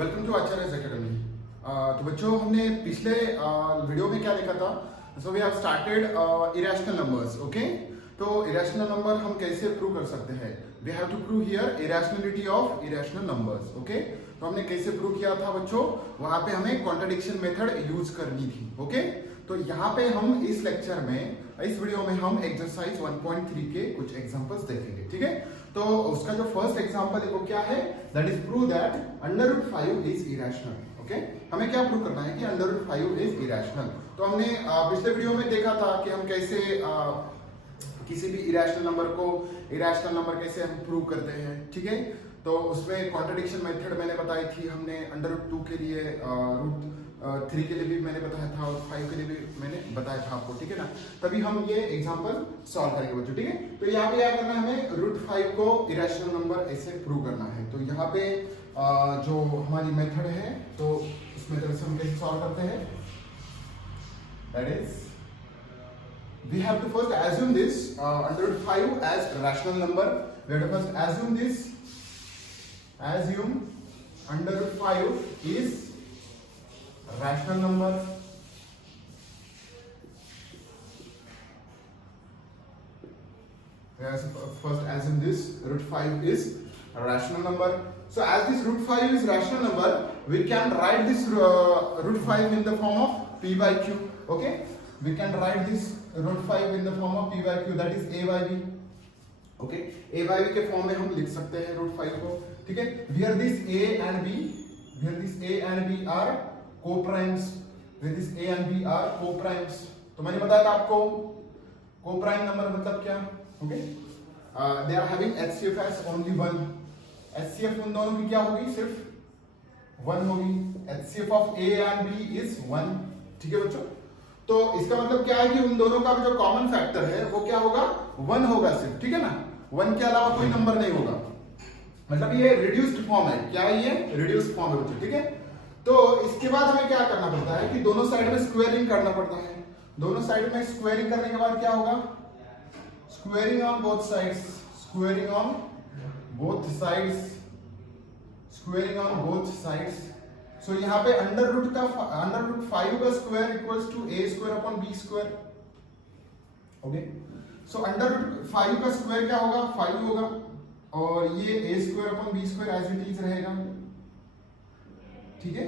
Welcome to Acharya academy. तो बच्चों, हमने पिछले वीडियो में क्या देखा था? So we have started irrational numbers. Okay, तो इरेशनल नंबर हम कैसे प्रूव कर सकते हैं? We have to prove here irrationality of irrational numbers. Okay, तो हमने कैसे प्रूव किया था बच्चों? वहां पे हमें कॉन्ट्रडिक्शन मेथड यूज करनी थी। ओके, तो यहाँ पे हम इस लेक्चर में, इस वीडियो में हम एक्सरसाइज 1.3 के कुछ एग्जांपल्स देखेंगे। ठीक है, तो उसका जो फर्स्ट एग्जांपल है वो क्या है? That is prove that √5 is irrational. Okay, हमें क्या प्रूव करना है कि √5 इज इरेशनल। तो हमने पिछले वीडियो में देखा था कि हम कैसे किसी भी इरेशनल नंबर को इरेशनल नंबर कैसे हम प्रूव करते हैं। ठीक है, तो उसमें कॉन्ट्रडिक्शन मेथड मैंने बताई थी। हमने √2 के लिए, √3 के लिए भी मैंने बताया था और 5 के लिए भी मैंने बताया था आपको। ठीक है ना, तभी हम ये एग्जांपल सॉल्व करेंगे बच्चों। ठीक है, तो यहाँ पे क्या करना है हमें? √5 को इरेशनल नंबर ऐसे प्रूव करना है। तो यहाँ पे जो हमारी मेथड है, तो इस मेथड से हम कैसे सॉल्व करते हैं? That is we have to first assume this √5 as rational number. We have to first assume this, assume √5 is rational number. We have to first assume this √5 is a rational number. So as this √5 is rational number, we can write this √5 in the form of p by q. Okay, we can write this √5 in the form of p by q, that is a by b. Okay, a by b के form में हम लिख सकते हैं √5 को। ठीक है, where this a and b are co-primes, where this a and b are co-primes। तो मैंने बताया था आपको co-prime नंबर मतलब क्या? Okay, they are having HCF as only one। HCF उन दोनों की क्या होगी? सिर्फ 1 होगी। HCF of a and b is 1। ठीक है बच्चों, तो इसका मतलब क्या है कि उन दोनों का जो कॉमन फैक्टर है वो क्या होगा? 1 होगा सिर्फ। ठीक है ना, 1 के अलावा कोई नंबर नहीं होगा। मतलब ये रिड्यूस्ड फॉर्म है। क्या है ये? रिड्यूस्ड फॉर्म है बच्चों। ठीक है, तो इसके बाद हमें क्या करना पड़ता है कि दोनों साइड में स्क्वायरिंग करना पड़ता है। दोनों साइड में स्क्वायरिंग करने के बाद क्या होगा? Squaring on both sides, squaring on both sides, squaring on both sides. So यहाँ पे √5 का square equals to a square upon b square. Okay, so √5 का स्क्वायर क्या होगा? 5 होगा, और ये a square upon b square as it is रहेगा। ठीक है,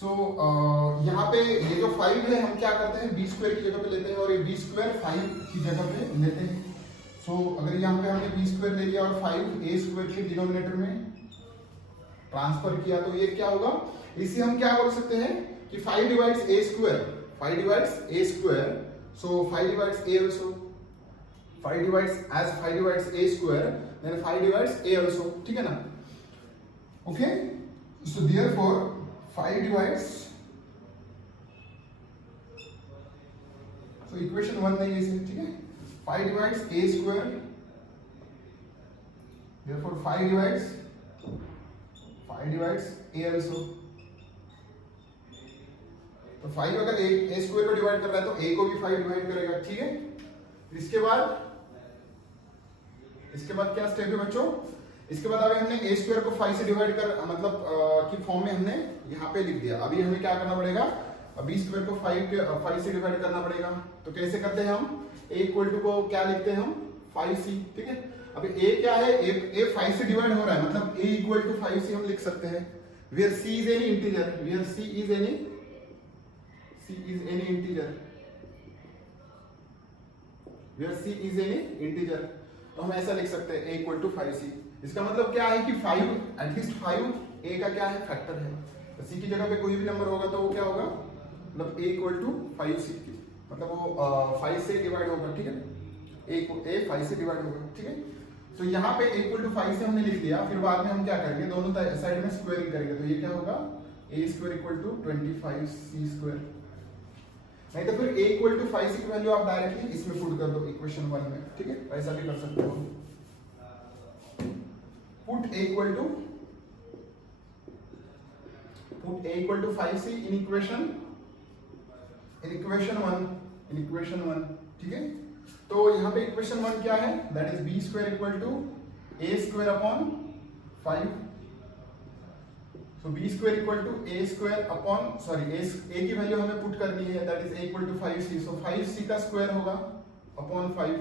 सो यहाँ पे ये जो 5 है हम क्या करते हैं? b स्क्वायर की जगह पे लेते हैं और ये b स्क्वायर 5 की जगह पे लेते हैं। सो अगर यहाँ पे हमने b स्क्वायर ले लिया और 5 a स्क्वायर के डिनोमिनेटर में ट्रांसफर किया, तो ये क्या होगा? इसे हम क्या बोल सकते हैं कि 5 divides a square, 5 divides a square, so 5 divides a also, 5 divides as 5 divides a square, then 5 divides a also। ठीक है ना? Okay, so therefore 5 divides, so equation 1 नहीं है इसे। ठीक है, 5 divides a square, therefore 5 divides a also। तो 5 अगर a स्क्वायर को डिवाइड कर रहा है तो a को भी 5 डिवाइड करेगा। ठीक है, इसके बाद क्या स्टेप है बच्चों? इसके बाद अभी हमने a स्क्वायर को 5 से डिवाइड कर, मतलब की फॉर्म में हमने यहाँ पे लिख दिया। अभी हमें क्या करना पड़ेगा? b स्क्वायर को 5 से डिवाइड करना पड़ेगा। तो कैसे करते हैं हम? a इक्वल टू को क्या लिखते हैं हम? 5c। ठीक है, अभी a क्या है? a 5 से डिवाइड हो रहा है, मतलब a इक्वल टू 5c हम लिख सकते हैं। Where c is any integer, where c is any integer, where c is any integer, तो हम ऐसा लिख सकते हैं a इक्वल टू 5c। इसका मतलब क्या है कि 5, एटलीस्ट 5 a का क्या है? फैक्टर है। तो c की जगह पे कोई भी नंबर होगा तो वो क्या होगा? मतलब a इक्वल टू 5c, मतलब वो 5 से डिवाइड होगा। ठीक है, a 5 से डिवाइड होगा। ठीक है, तो यहाँ पे a इक्वल टू 5 से हमने लिख दिया। फिर बाद में हम क्या करेंगे? दोनों साइड में स्क्वायरिंग करेंगे। तो ये क्या होगा? a square equal to 25c square. नहीं तो फिर a इक्वल टू 5c की वैल्यू आप डायरेक्टली इसमें पुट कर दो, इक्वेशन 1 में। ठीक है, ऐसा भी कर सकते हो। Put a equal to 5c in equation 1। ठीक है, तो यहाँ पे इक्वेशन 1 क्या है? That is b square equal to a square upon 5। So B square equal to A square upon sorry A की वैल्यू हमें पुट करनी है, that is A equal to 5c, so 5c का स्क्वायर होगा upon 5,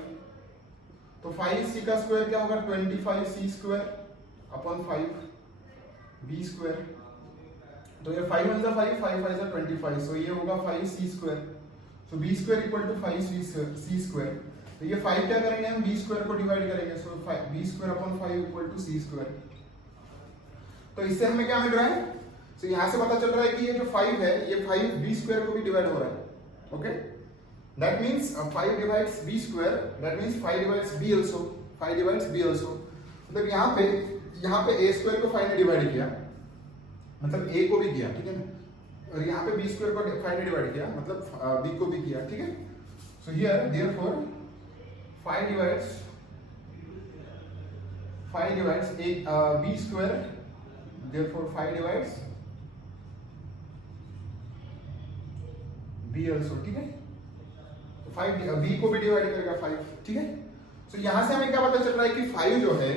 तो 5c का square क्या होगा 25c square upon 5 B square, तो ये 5 1 जा 5 5 5 जा 25, सो ये होगा 5c square, so B square equal to 5c square, तो ये 5 क्या करेंगे हम बी स्क्वायर को डिवाइड करेंगे, so B square upon 5 equal to C square. तो इससे हमें क्या मिल रहा है, तो यहां से पता चल रहा है कि ये जो 5 है ये 5 बी स्क्वायर को भी डिवाइड हो रहा है, okay, that means 5 divides B square, that means 5 divides B also, 5 divides B also, मतलब यहां पे ए स्क्वायर को 5 ने डिवाइड किया, मतलब ए को भी किया, ठीक है ना, और यहां पे बी स्क्वायर को 5 ने डिवाइड किया, मतलब बी को भी किया, ठीक है। So here therefore 5 divides b square, therefore 5 divides b also, ठीक है, तो 5 b को भी डिवाइड करेगा 5, ठीक है। सो यहां से हमें क्या पता चल रहा है कि 5 जो है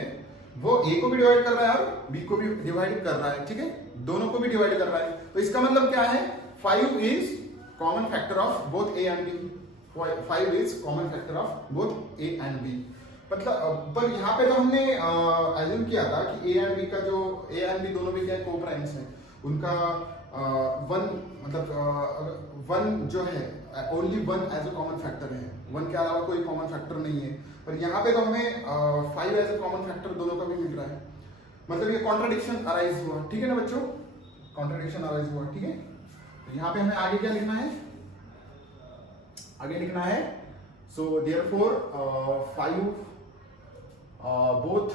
वो a को भी डिवाइड कर रहा है और b को भी डिवाइड कर रहा है, ठीक है, दोनों को भी डिवाइड कर रहा है, तो इसका मतलब क्या है 5 is common factor of both a and b, 5 is common factor of both a and b, मतलब पर यहाँ पे तो हमने एज्यूम किया था कि a and b का जो a and b दोनों भी क्या को प्राइम्स हैं, उनका वन मतलब वन जो है only one as a common factor है, वन के अलावा कोई कॉमन फैक्टर नहीं है, पर यहाँ पे तो हमें 5 एज अ कॉमन फैक्टर दोनों का भी मिल रहा है, मतलब ये कॉन्ट्राडिक्शन अराइज हुआ, ठीक है ना बच्चों, कॉन्ट्राडिक्शन अराइज हुआ, ठीक है। तो यहाँ पे हमें आगे क्या लिखना है, आगे लिखना है, सो therefore 5 both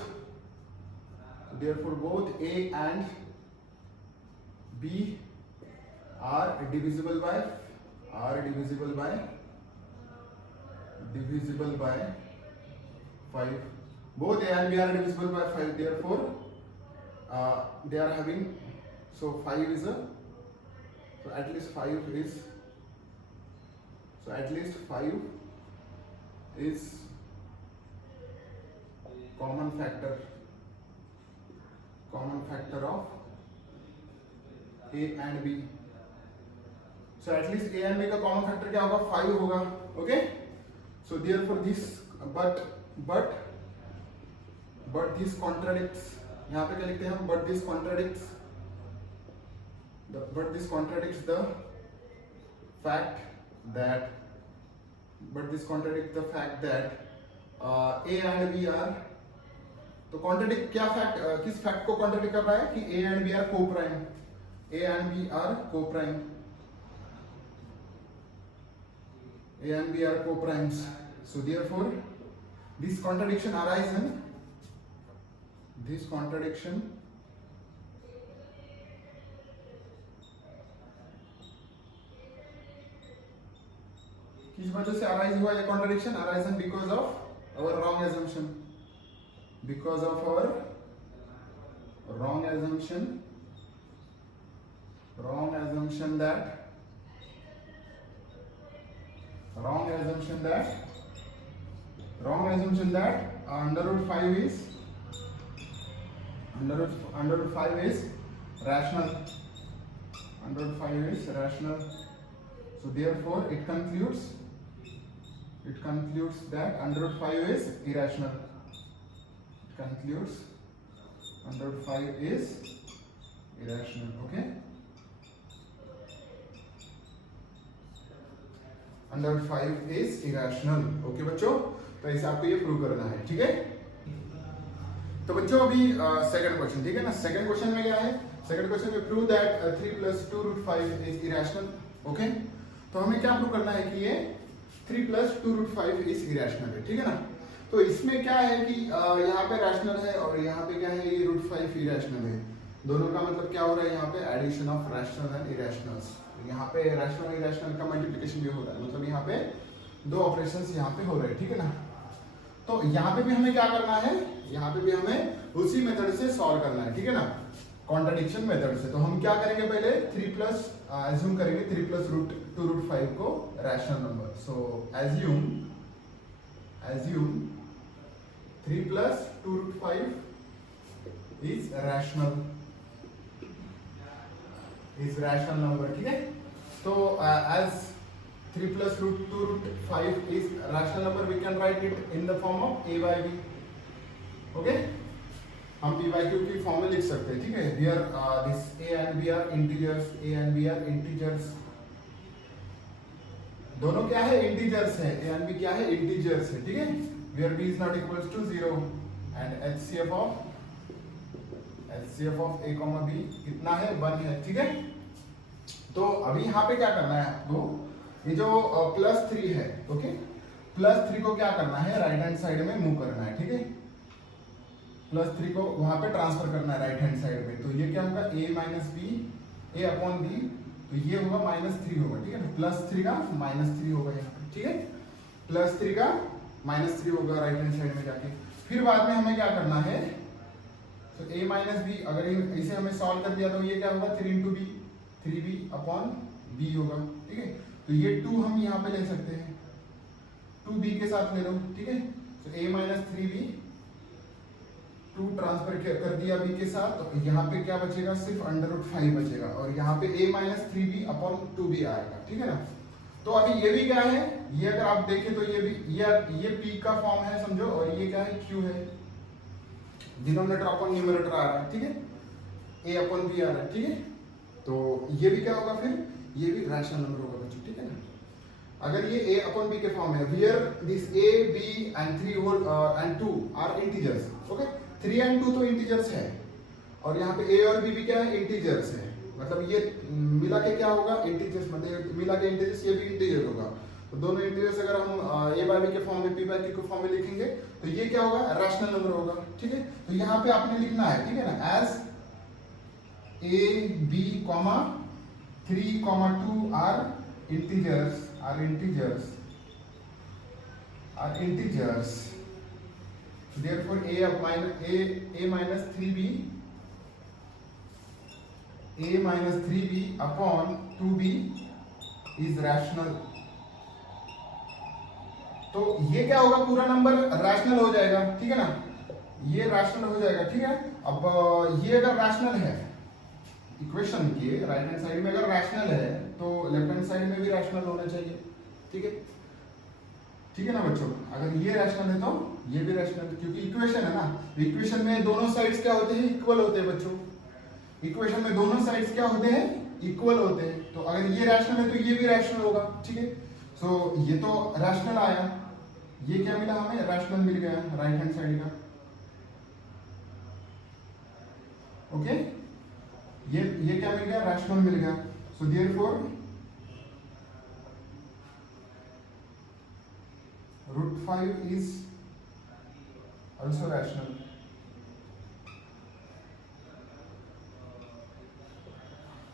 a and b are divisible by 5, both a and b are divisible by 5, therefore they are having, so 5 is a, so at least 5 is, so at least 5 is common factor of a and b, so at least a and b का common factor क्या होगा 5 होगा, okay, so therefore this but this contradicts, यहाँ पे क्या लिखते हैं हम, but this contradicts the fact that a and b are, तो कॉन्ट्रडिक्ट क्या फैक्ट, किस फैक्ट को कॉन्ट्रडिक्ट कर रहा है कि a and b are co-prime, a and b are co-prime, a and b are co-primes, so therefore this contradiction arises, this contradiction किस वजह से अराइज हुआ, ये contradiction arisen because of our wrong assumption, because of our wrong assumption that under root 5 is rational, so therefore it concludes that under root 5 is irrational, under root 5 is irrational, okay, under root 5 is irrational, okay बच्चों, तो ऐसे आपको ये prove करना है, ठीक है। तो बच्चों अभी सेकंड क्वेश्चन, ठीक है ना, सेकंड क्वेश्चन में क्या है, सेकंड क्वेश्चन में prove that 3 + 2 √ 5 is irrational, okay, तो हमें क्या प्रूव करना है कि ये 3 + 2 √ 5 इज इरेशनल है, ठीक है ना। तो इसमें क्या है कि यहाँ पे रैशनल है और यहाँ पे क्या है, ये √5 इरेशनल है, दोनों का मतलब क्या हो रहा है, यहाँ पे addition of rational and irrationals, यहाँ पे रैशनल इरेशनल का मल्टीप्लिकेशन भी हो रहा है, मतलब यहाँ पे दो ऑपरेशंस यहाँ पे हो रहे हैं, ठीक है ना। तो यहाँ पे भी हमें क्या करना है, यहाँ पे भी हमें उसी मेथड से सॉल्व करना है, ठीक है ना, कॉन्ट्रडिक्शन मेथड से। तो हम क्या करेंगे, पहले 3 एज्यूम करेंगे 3 + √2 √ 5 को rational number, so assume 3 + 2 √ 5 is rational, is rational number. ठीक है, तो as 3 plus root 2 root 5 is rational number, we can write it in the form of a by b. Okay, हम p by q की form में लिख सकते हैं. ठीक है, here this a and b are integers, a and b are integers. दोनों क्या है? इंटीजर्स है. a and b क्या है? इंटीजर्स है. ठीक है, where b is not equals to 0 and HCF of a comma b कितना है? 1 है. ठीक है, तो अभी यहाँ पे क्या करना है आपको, ये जो +3 है, ओके, +3 को क्या करना है? राइट हैंड साइड में मूव करना है. ठीक है, +3 को वहां पे ट्रांसफर करना है राइट हैंड साइड में. तो ये क्या होगा? a minus B, a upon B, तो ये होगा -3 होगा. ठीक है, +3 का -3 होगा यहाँ पे. ठीक है, +3 का -3 होगा राइट हैंड साइड में जाके. फिर बाद में हमें क्या करना है? तो a माइनस बी, अगर इसे हमें सॉल्व कर दिया तो ये क्या होगा? 3 into B, 3b upon b होगा. ठीक है, तो ये 2 हम यहाँ पे ले सकते हैं, 2b के साथ ले लो. ठीक है, तो a माइनस 3b, 2 ट्रांसफर कर दिया b के साथ, तो यहाँ पे क्या बचेगा? सिर्फ √5 बचेगा, और यहाँ पे a minus 3b upon 2b आएगा. ठीक है ना, तो अभी ये भी क्या है? ये अगर आप देखें तो ये भी ये p का फॉर्म है समझो, और ये क्या है? q है. डिनोमिनेटर अपॉन न्यूमरेटर आ रहा है. ठीक है, a अपॉन b आ रहा है. ठीक है, तो ये भी क्या होगा? फिर ये भी रैशनल नंबर होगा बच्चों. ठीक है ना, अगर ये a अपॉन b के फॉर्म है, where this a b and 3 whole and 2 are integers. Okay, 3 and 2 तो इंटीजर्स है, और यहाँ पे a और b भी क्या है? इंटीजर्स है. मतलब ये मिला के क्या होगा? इंटीजर्स. मतलब मिला के इंटीजर्स, ये भी इंटीजर होगा. तो दोनों इंटीजर्स अगर हम a बाय b के फॉर्म में, p बाय q के फॉर्म में लिखेंगे, तो ये क्या होगा? रैशनल नंबर होगा. ठीक है, तो यहाँ पे आपने लिखना है. ठीक है ना, as a b comma 3 comma 2 are integers. Therefore a minus 3b upon 2b is rational. तो ये क्या होगा? पूरा नंबर रैशनल हो जाएगा. ठीक है ना, ये रैशनल हो जाएगा. ठीक है, अब ये अगर रैशनल है, इक्वेशन के राइट हैंड साइड में अगर रैशनल है, तो लेफ्ट हैंड साइड में भी रैशनल होना चाहिए. ठीक है, ठीक है ना बच्चों, अगर ये रैशनल है तो ये भी रैशनल है, क्योंकि इक्वेशन है ना. इक्वेशन में दोनों साइड्स क्या होते हैं? इक्वल होते हैं बच्चों. इक्वेशन में दोनों साइड्स क्या होते हैं? इक्वल होते हैं. तो अगर ये रैशनल है तो ये भी रैशनल होगा. ठीक है, तो ये तो रैशनल आया, ये क्या मिला हमें? रैशनल मिल गया राइट हैंड साइड का. ओके, ये क्या मिल गया? रैशनल मिल गया. सो देयरफॉर √5 is also rational.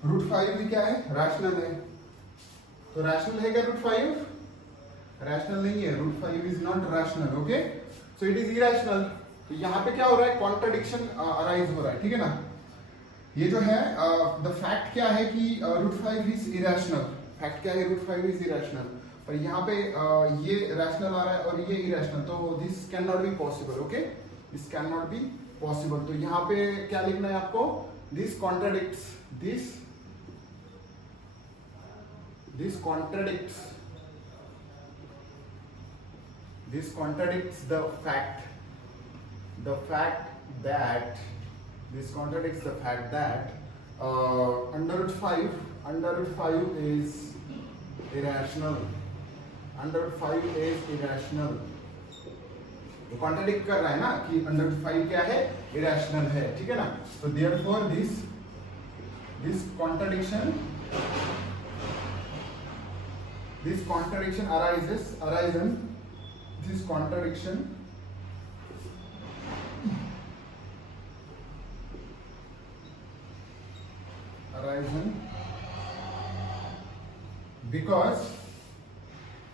√5 भी क्या है? रैशनल है. तो रैशनल है क्या √5? रैशनल नहीं है. √5 is not rational. Okay, so it is irrational. तो यहाँ पे क्या हो रहा है? कॉन्ट्रडिक्शन अराइज हो रहा है. ठीक है ना, ये जो है द फैक्ट क्या है कि √5 इज इरैशनल. फैक्ट क्या है? √5 इज इरैशनल. और यहाँ पे ये रैशनल आ रहा है और ये इरैशनल, तो this can not be possible. Okay, this can not be possible. तो यहाँ पे क्या लिखना है आपको? This contradicts, this contradicts the fact that under root 5 is irrational. Under root 5 is irrational. तो कॉन्ट्रडिक्ट कर रहा है ना कि अंडर रूट 5 क्या है? इरेशनल है. ठीक है ना, तो therefore this contradiction arises.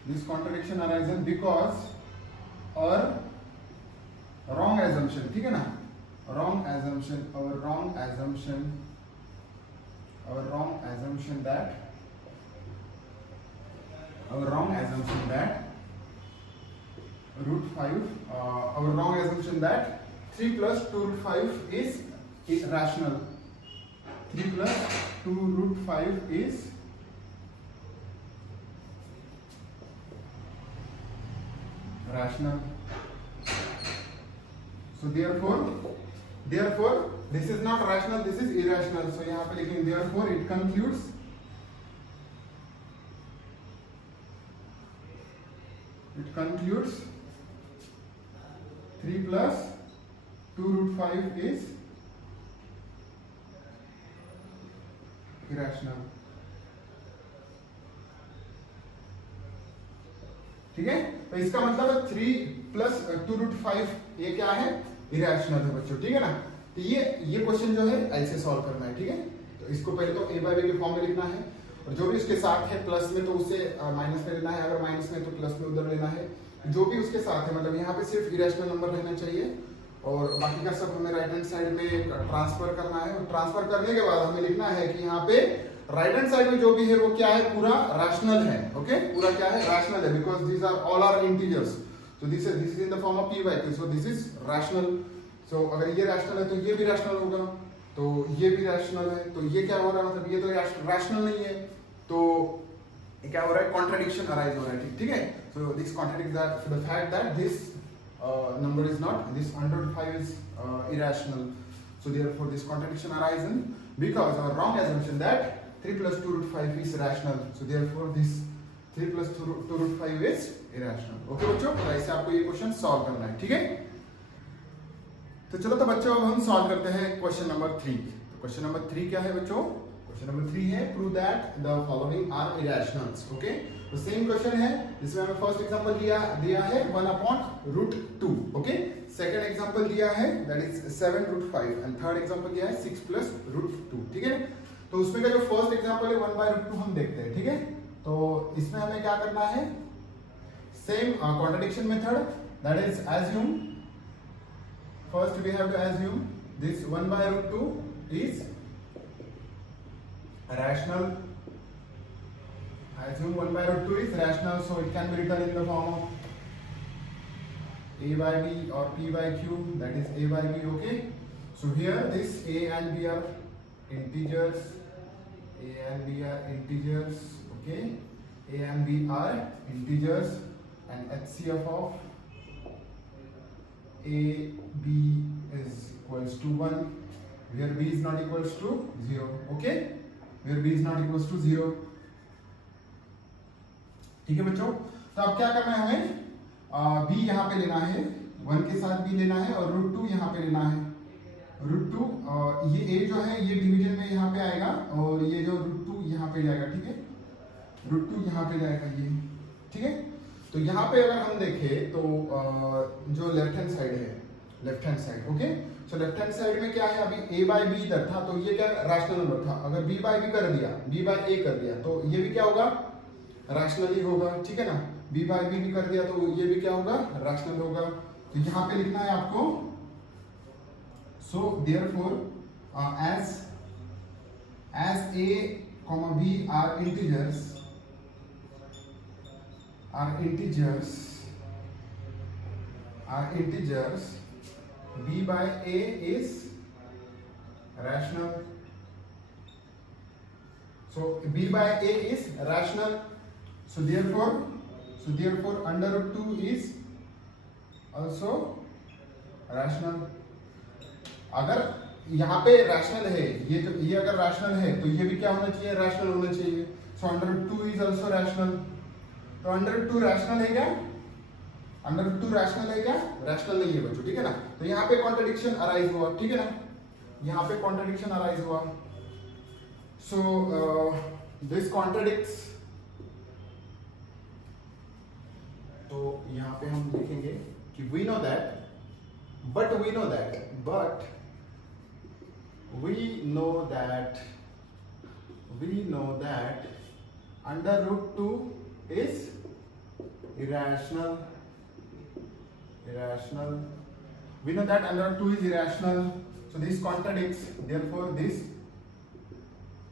This contradiction arisen because और wrong assumption. ठीक है ना, wrong assumption that 3 plus 2 root 5 is rational. 3 plus 2 root 5 is rational. So therefore this is not rational, this is irrational. So यहाँ पे लिखेंगे therefore it concludes it concludes 3 plus 2 root 5 is irrational. ठीक है, तो इसका मतलब 3 plus 2 root 5 ये क्या है, इरेशनल है बच्चों, ठीक है ना। तो ये क्वेश्चन जो है ऐसे सॉल्व करना है, ठीक है। तो इसको पहले तो a बाय b के फॉर्म में लिखना है, और जो भी उसके साथ है प्लस में तो उससे माइनस में लेना है, अगर माइनस में तो प्लस में उधर लेना है, जो भी उसके साथ है। मतलब यहाँ पे सिर्फ इरेशनल नंबर रहना चाहिए और बाकी का सब हमें राइट हैंड साइड में ट्रांसफर करना है। और ट्रांसफर करने के बाद हमें लिखना है कि यहाँ पे राइट हैंड साइड में जो भी है वो क्या है, पूरा रैशनल है। ओके, पूरा क्या है, रैशनल है, because these are all are integers. So this is in the form of p by q, so this is rational. So अगर ये रैशनल है तो ये भी रैशनल होगा, तो ये भी रैशनल है, तो ये क्या हो रहा है, मतलब ये तो रैशनल नहीं है, तो क्या हो रहा है, कॉन्ट्रडिक्शन अराइज हो रहा है, ठीक है। So this contradict that the fact that this number is not, this 105 is irrational. So therefore this contradiction arises because our wrong assumption that 3 plus 2 root 5 is rational. So therefore this 3 plus 2 root 5 is irrational. Okay बच्चों, तो ऐसे आपको ये question solve करना है, ठीक है। तो चलो तो बच्चों अब हम सॉल्व करते हैं क्वेश्चन नंबर 3। तो क्वेश्चन नंबर 3 क्या है बच्चों, क्वेश्चन नंबर 3 है prove that the following are irrationals. Okay, तो सेम क्वेश्चन है जिसमें हमें फर्स्ट एग्जांपल दिया है 1/√2। ओके, सेकंड एग्जांपल दिया है that is 7√5 and third example दिया है 6+√2, ठीक है। तो उसमें का जो फर्स्ट एग्जांपल है 1/√2 हम देखते हैं, ठीक है। तो इसमें हमें क्या करना है, same contradiction method, that is assume, first we have to assume this 1/√2 is rational. Assume 1/√2 is rational, so it can be written in the form of a by b or p by q, that is a by b. Okay, so here this a and b are integers, a and b are integers. Okay, a and b are integers and HCF of a b is equals to 1 where b is not equals to 0. Okay, where b is not equals to 0, ठीक है बच्चों। तो अब क्या करना है, हमें b यहाँ पे लेना है, 1 के साथ b लेना है और √2 यहाँ पे लेना है। √2 ये a जो है ये डिवीजन में यहाँ पे आएगा और ये जो √2 यहाँ पे जाएगा, ठीक है, √2 यहाँ पे जाएगा ये, ठीक है। तो यहाँ पे अगर हम देखें तो जो लेफ्ट हैंड साइड है, left hand side, okay, so left hand side में क्या है, अभी a बाय b इधर था तो ये क्या रैशनल नंबर था, अगर b बाय b कर दिया, b बाय a कर दिया तो ये भी क्या होगा, रैशनल ही होगा, ठीक है ना। b बाय b भी कर दिया तो ये भी क्या होगा, रैशनल होगा। तो यहाँ पे लिखना है आपको, so therefore as a comma b are integers, b by a is rational. So b by a is rational. So therefore √2 is also rational. अगर यहाँ पे रैशनल है, ये अगर रैशनल है तो ये भी क्या होना चाहिए, रैशनल होना चाहिए। सो √2 इज ऑल्सो रैशनल। तो √2 रैशनल है क्या, √2 रैशनल है क्या, रैशनल नहीं है बच्चों, ठीक है ना। तो यहाँ पे कॉन्ट्रडिक्शन अराइज हुआ, ठीक है ना, यहाँ पे कॉन्ट्रडिक्शन अराइज हुआ। सो दिस कॉन्ट्रडिक्ट्स, तो यहाँ पे हम लिखेंगे कि we know that √2 is irrational. We know that √2 is irrational. So this contradicts. Therefore, this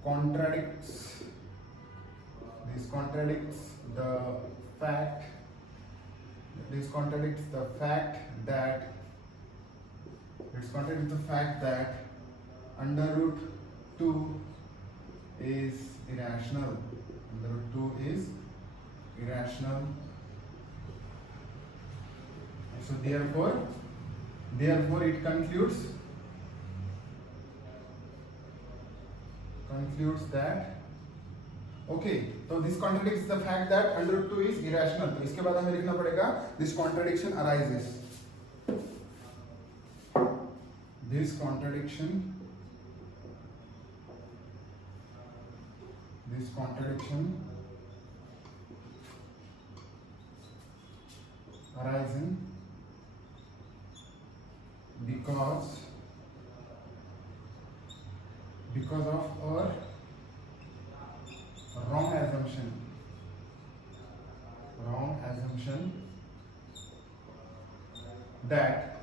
contradicts the fact. This contradicts the fact that √2 2 is irrational. Under root 2 is irrational. So therefore it concludes that okay, so this contradicts the fact that under root 2 is irrational. तो इसके बाद हमें लिखना पड़ेगा this contradiction arises. This contradiction arising because of our wrong assumption that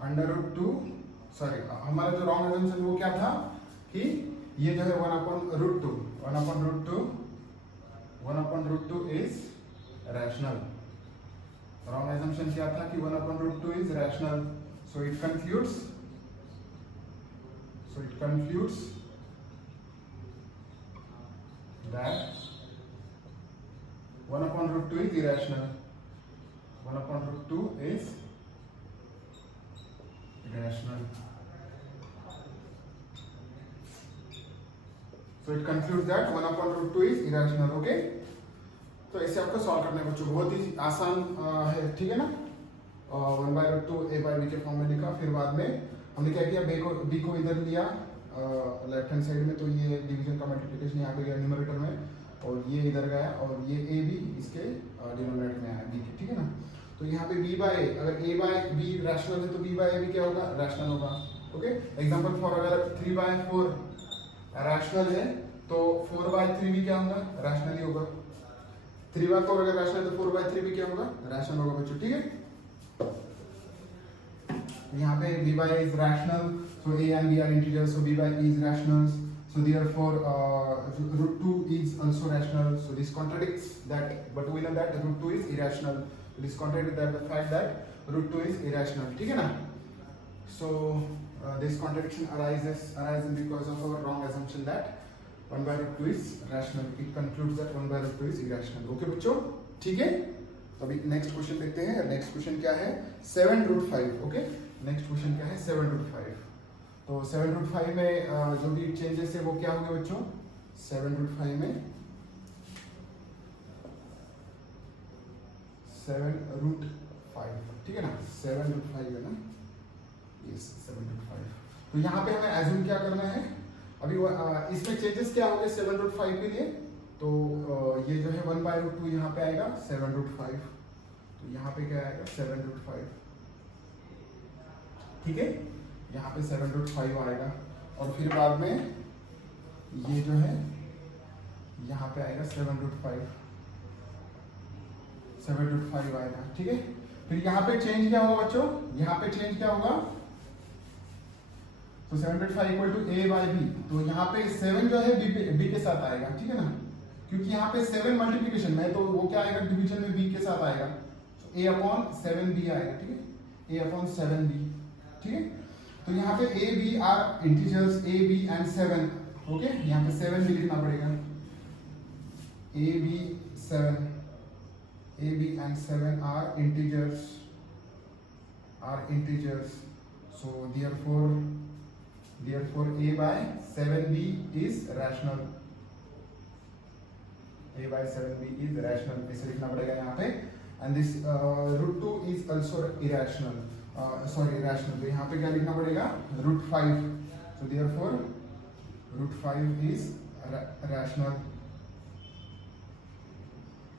under root 2 sorry हमारा जो wrong assumption वो क्या था कि ये जो है 1 upon root 2 is rational. Wrong assumption क्या था कि 1 upon root 2 is rational. So it concludes that 1 upon root 2 is irrational. 1 upon root 2 is irrational. So it concludes that 1 upon root 2 is irrational. Okay? तो ऐसे आपको solve करने को बहुत ही आसान है, ठीक है ना. 1 by root 2 a by b के फॉर्म में लिखा. फिर बाद में हमने क्या किया, b को इधर लिया लेफ्ट हैंड साइड में, तो ये डिवीजन का मल्टीप्लिकेशन यहाँ पे गया न्यूमरेटर में, और ये इधर गया, और ये a b इसके डिनोमिनेटर में आया b के, ठीक है ना. तो यहाँ पे b by a, अगर a by b रैशनल है तो b by a भी क्या होगा, रैशनल होगा. ओके, एग्जांपल फॉर अगर 3 by 4 रैशनल है तो 4 by 3 भी क्या होगा, रैशनल ही होगा. 3 by 4 अगर रैशनल है तो 4 by 3 भी क्या होगा, रैशनल होगा बच्चों, ठीक है. यहाँ पे b by a is rational, so a and b are integers, so b by e is rational, so therefore root 2 is also rational. So this contradicts that, but we know that root 2 is irrational. So this contradicts that the fact that root 2 is irrational, ठीक है ना. So this contradiction arises because of our wrong assumption that 1 by root 2 is rational. It concludes that 1 by root 2 is irrational. Okay बच्चों, ठीक है. तो अभी next question देखते हैं. नेक्स्ट क्वेश्चन क्या है, 7 root 5. ओके, नेक्स्ट क्वेश्चन क्या है, 7 root 5. तो 7 root 5 में जो भी चेंजेस है वो क्या होंगे बच्चों, 7 root 5 में 7 root 5, ठीक है ना. 7 root 5 है ना, यस 7 root 5. तो यहाँ पे हमें एज्यूम क्या करना है, अभी इसमें चेंजेस क्या होंगे 7 root 5 के लिए. तो ये जो है 1 by root 2 यहाँ पे आएगा 7 root 5, तो यहाँ पे क्या आएगा 7 root 5, ठीक है. यहाँ पे 7 root 5 आएगा, और फिर बाद में ये जो है यहाँ पे आएगा 7 root 5 आएगा, ठीक है. फिर यहाँ पे चेंज क्या होगा बच्चों, यहाँ पे चेंज क्या होगा, तो 7 root 5 equal to a by b. तो यहाँ पे 7 जो है b के साथ आएगा, ठीक है ना, क्योंकि यहाँ पे 7 मल्टीप्लिकेशन में, तो वो क्या आएगा, डिवीजन में b के साथ आएगा. तो a upon 7b आएगा, ठीक है, a upon 7b, ठीक है. तो यहाँ पे a b are integers, a b and 7. Okay, यहाँ पे 7 भी लिखना पड़ेगा, a b 7, a b and 7 are integers. So therefore a by 7b is rational. a by 7b is rational, ऐसे लिखना पड़ेगा यहाँ पे. And this root 2 is also irrational. Irrational. तो यहाँ पे क्या लिखना पड़ेगा, root 5. So therefore root 5 is rational.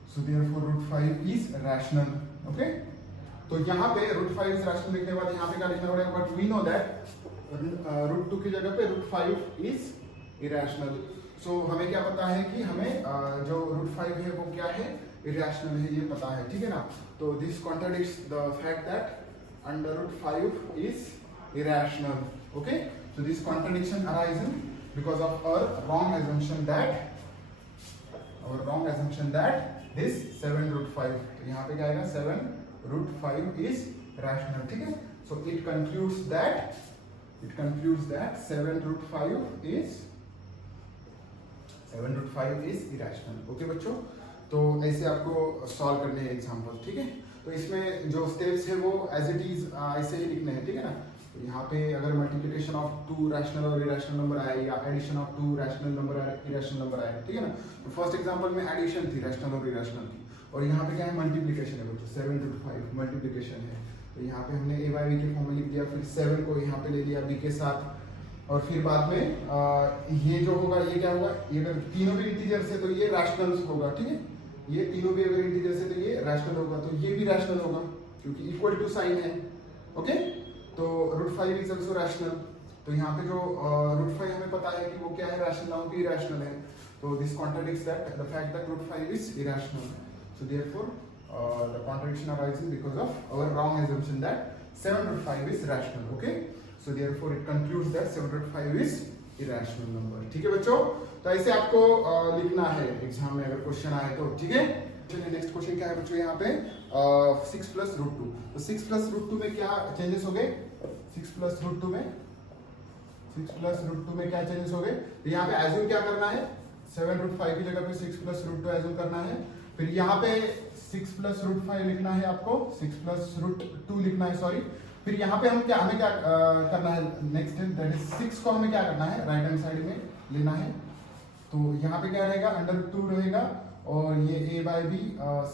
So therefore root 5 is rational. Okay. तो यहाँ पे root 5 is rational लिखने के बाद यहाँ पे क्या लिखना पड़ेगा, but we know that root 2 की जगह पे root 5 is irrational. So हमें क्या पता है कि हमें जो root 5 है वो क्या है, irrational है, ये पता है, ठीक है ना. तो this contradicts the fact that under root 5 is irrational. Okay. So this contradiction arises because of our wrong assumption that this 7 root 5. तो यहाँ पे क्या आएगा, 7 root 5 is rational, ठीक है. So it concludes that It concludes that 7 root 5 is irrational. Okay बच्चों, तो ऐसे आपको सॉल्व करने हैं एग्जाम्पल, ठीक है। तो इसमें जो स्टेप्स है वो एज इट इज ऐसे ही लिखने हैं, ठीक है ना। तो यहाँ पे अगर मल्टीप्लिकेशन ऑफ 2 रैशनल और इरेशनल नंबर आए या एडिशन ऑफ 2 रैशनल नंबर और इरेशनल नंबर आए, ठीक है ना। तो फर्स्ट एग्जांपल में एडिशन थी रैशनल और इरेशनल की, और यहाँ पे क्या है मल्टीप्लिकेशन है बच्चों, 7 रूट 5 मल्टीप्लिकेशन है। तो यहाँ पे हमने a बाई b के फॉर्म में लिख दिया, फिर 7 को यहाँ पे ले लिया b के साथ, और फिर बाद में ये जो होगा ये क्या होगा, ये अगर तीनों भी इंटीजर से तो ये रैशनल होगा, ठीक है। ये तीनों भी अगर इंटीजर से तो ये रैशनल होगा, तो ये भी रैशनल होगा क्योंकि इक्वल टू साइन है, ओके। तो रूट 5 इज ऑल्सो रैशनल। तो यहाँ पे जो रूट 5 हमें पता है कि वो क्या है, रैशनल ना कि इरेशनल है। तो this contradicts that the fact that root 5 is irrational. So therefore the contradiction arises because of our wrong assumption that 7 root 5 is rational, okay. So therefore it concludes that 7 root 5 is irrational number, ठीक है बच्चों। तो ऐसे आपको लिखना है exam में अगर क्वेश्चन आए तो, ठीक है। चलिए नेक्स्ट क्वेश्चन क्या है बच्चों, यहाँ पे 6 प्लस रूट 2। तो 6 प्लस रूट 2 में क्या चेंजेस हो गए, 6 प्लस रूट 2 में क्या चेंजेस हो गए। तो यहाँ पे एज्यूम क्या करना है, 7 रूट 5 की जगह पे 6 प्लस रूट 2 एज्यूम करना है। फिर यहाँ पे 6 प्लस रूट 5 लिखना है आपको, 6 प्लस रूट 2 लिखना है, सॉरी। फिर यहाँ पे हमें क्या करना है, नेक्स्ट दैट इज 6 को हमें क्या करना है, राइट हैंड साइड में लेना है। तो यहाँ पे क्या रहेगा, अंडर 2 रहेगा, और ये a बाई b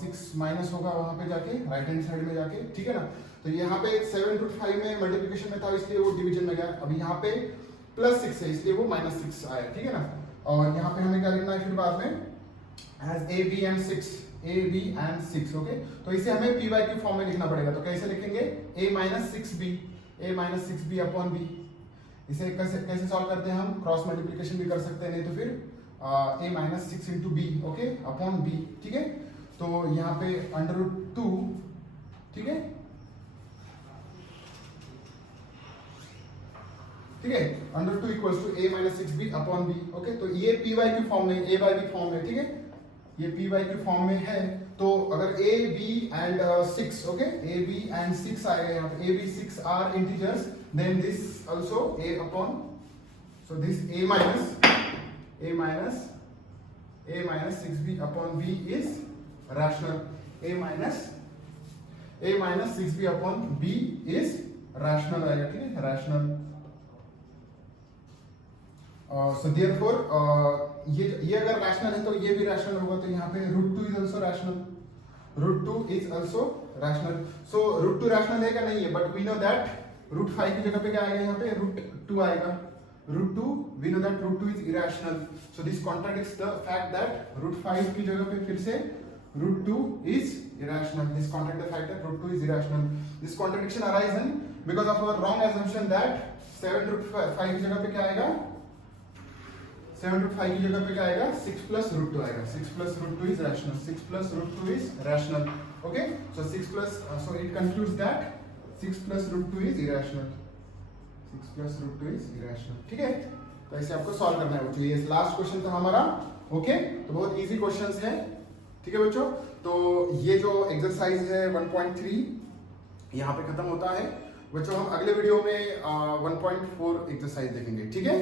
6 माइनस होगा वहां पे जाके राइट हैंड साइड में जाके, ठीक है ना। तो यहाँ पे 7 रूट 5 में मल्टीप्लिकेशन में था इसलिए वो डिवीजन में गया, अभी यहाँ पे प्लस 6 है इसलिए वो माइनस 6 आया, ठीक है ना। और यहाँ पे हमें क्या लिखना है फिर बाद में, as a b and 6, okay. तो इसे हमें p by q फॉर्म में लिखना पड़ेगा। तो कैसे लिखेंगे, a minus 6b upon b। इसे कैसे सॉल्व करते हैं हम, क्रॉस मल्टीप्लिकेशन भी कर सकते हैं, नहीं तो फिर a minus 6 into b, okay, upon b, ठीक है। तो यहाँ पे अंडर रूट 2, ठीक है, under 2 equals to a minus 6b upon b, okay. तो ये p by q फॉर्म में, a by b फॉर्म में, ठीक है, ये p by q फॉर्म में है। तो अगर a b and 6, okay, a b and 6 आएगा यहाँ पे, a b 6 are integers, then this also a upon, so this a minus 6b upon b is rational. a minus 6b upon b is rational आएगा, ठीक है, rational. So therefore ये अगर rational है तो ये भी रैशनल होगा। तो यहाँ पे root 2 is also rational, so root 2 rational है क्या, नहीं है, but we know that root 5 की जगह पे क्या आएगा, यहाँ पे रूट 2 आएगा। Root 2 we know that root 2 is irrational, so this contradicts the fact that root 5 की जगह पे फिर से रूट 2 इज irrational. This contradicts the fact that root 2 is irrational. This contradiction arises because of our wrong assumption that 7 root 5 की जगह पे क्या आएगा, 7 root 5 की जगह पे क्या आएगा, 6 plus root 2 आएगा। 6 plus root 2 is rational. 6 plus root 2 is rational. Okay? So 6 plus, so it concludes that 6 plus root 2 is irrational. 6 plus root 2 is irrational. ठीक है? तो ऐसे आपको सॉल्व करना है बच्चों। ये लास्ट क्वेश्चन था हमारा। ओके? तो बहुत इजी क्वेश्चंस है। ठीक है बच्चों? तो ये जो एक्सरसाइज है 1.3 यहाँ पे खत्म होता है बच्चों। हम अगले वीडियो में 1.4 एक्सरसाइज देखेंगे। ठीक है?